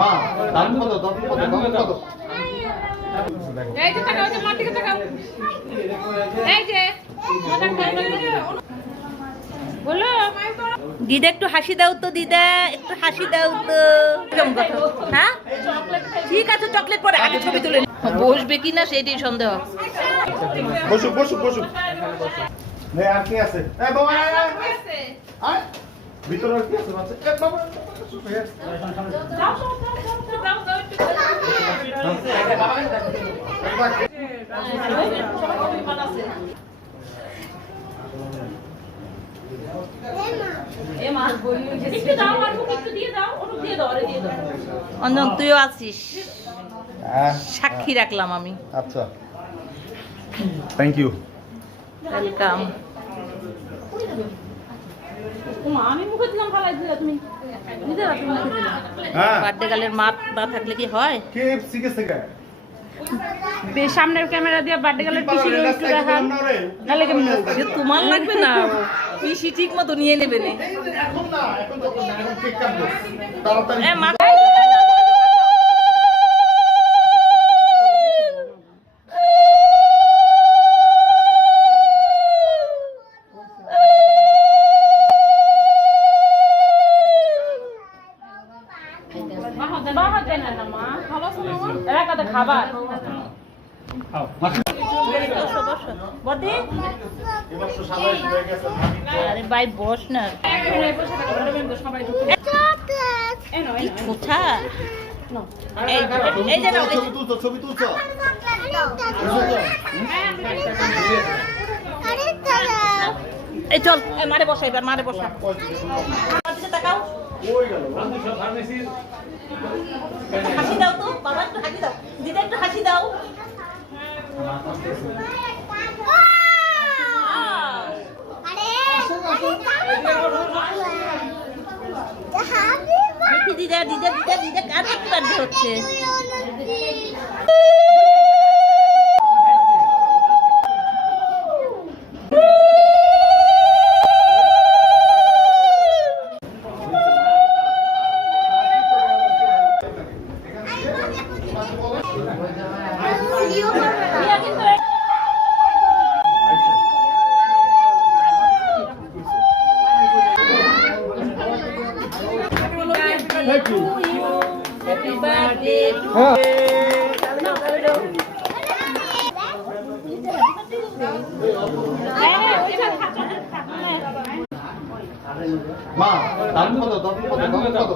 মা দাম কত দাম কত দাম কত এই যে টাকা ওই মাটিকে টাকা এই যে বলো দিদা একটু হাসি দাও তো, দিদা একটু হাসি দাও তো। কেমন কথা? হ্যাঁ ঠিক আছে, চকলেট পরে আগে ছবি তুলে বসবে কিনা সেটাই সন্দেহ। বসুক বসুক বসুক। নে আর কি আছে? এ বাবা আছে আয় ভিতরে আর কি আছে বাচ্চা? এ বাবা অঞ্জন তুইও আছিস, সাক্ষী রাখলাম আমি। আচ্ছা থ্যাংক ইউ ওয়েলকাম। হ্যাঁ বার্থডে গালের মাপ না থাকলে কি হয়? কেএফসি কে থেকে সামনের ক্যামেরা দিয়ে বার্থডে গালের পিসি একটু দেখান নালে কেমন তোমার লাগবে না, পিসি ঠিক মতো নিয়ে নেবে না। এখন না এখন তো না এখন কেক কাটবো তাড়াতাড়ি খাবার আরে ভাই বস না, কি ছোটা। এই যে নাও, ছবি তুলছো ছবি তুলছো এই চল মারে বসা, এবার মারে বসা। তাকাও, ওই গেল হাসি দাও তো বাবা, একটু হাসি দাও। দিদা একটু হাসি দাও। দিদা দিদা দিদা দিদা কার হাত বার্থডে হচ্ছে? Happy birthday to you. মা দাম কত দাম কত দাম কত